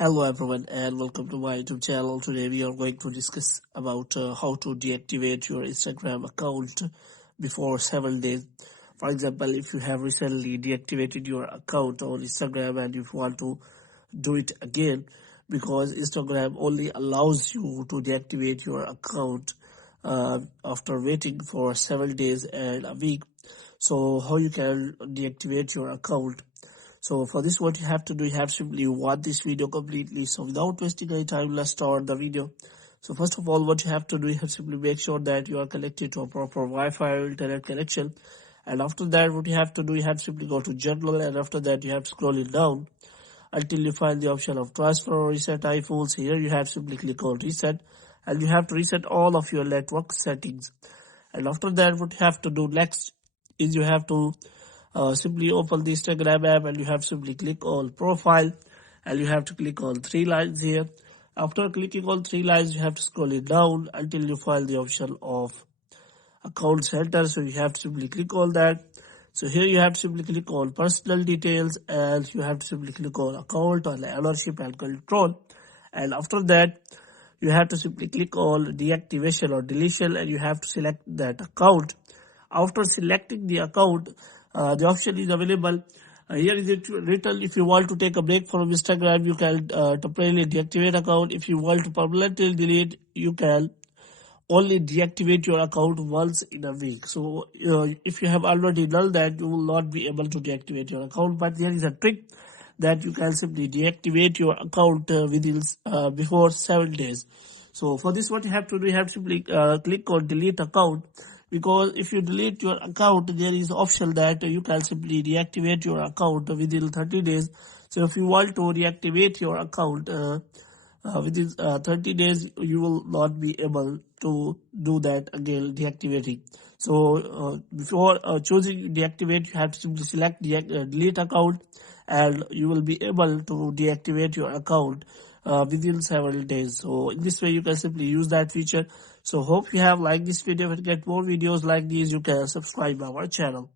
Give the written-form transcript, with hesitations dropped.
Hello everyone and welcome to my YouTube channel. Today we are going to discuss about how to deactivate your Instagram account before 7 days. For example, if you have recently deactivated your account on Instagram and if you want to do it again, because Instagram only allows you to deactivate your account after waiting for 7 days and a week. So how you can deactivate your account? So for this, what you have to do, you have simply watch this video completely. So without wasting any time, let's start the video. So first of all, what you have to do, you have simply make sure that you are connected to a proper Wi-Fi or internet connection. And after that, what you have to do, you have to simply go to General, and after that, you have to scroll it down until you find the option of transfer or reset iPhones. Here you have to simply click on reset, and you have to reset all of your network settings. And after that, what you have to do next is you have to simply open the Instagram app, and you have to simply click on profile, and you have to click on three lines here. After clicking on three lines, you have to scroll it down until you find the option of account center. So you have to simply click on that. So here you have to simply click on personal details, and you have to simply click on account and ownership and control. And after that, you have to simply click on deactivation or deletion, and you have to select that account. After selecting the account, the option is available. Here is it written: if you want to take a break from Instagram, you can temporarily deactivate account. If you want to permanently delete, you can only deactivate your account once in a week. So if you have already done that, you will not be able to deactivate your account. But there is a trick that you can simply deactivate your account within before 7 days. So for this, what you have to do, you have to simply click on delete account, because if you delete your account, there is option that you can simply deactivate your account within 30 days. So if you want to reactivate your account within 30 days, you will not be able to do that again, deactivating. So before choosing deactivate, you have to simply select delete account, and you will be able to deactivate your account within several days. So in this way, you can simply use that feature. So hope you have liked this video. If you get more videos like these, you can subscribe our channel.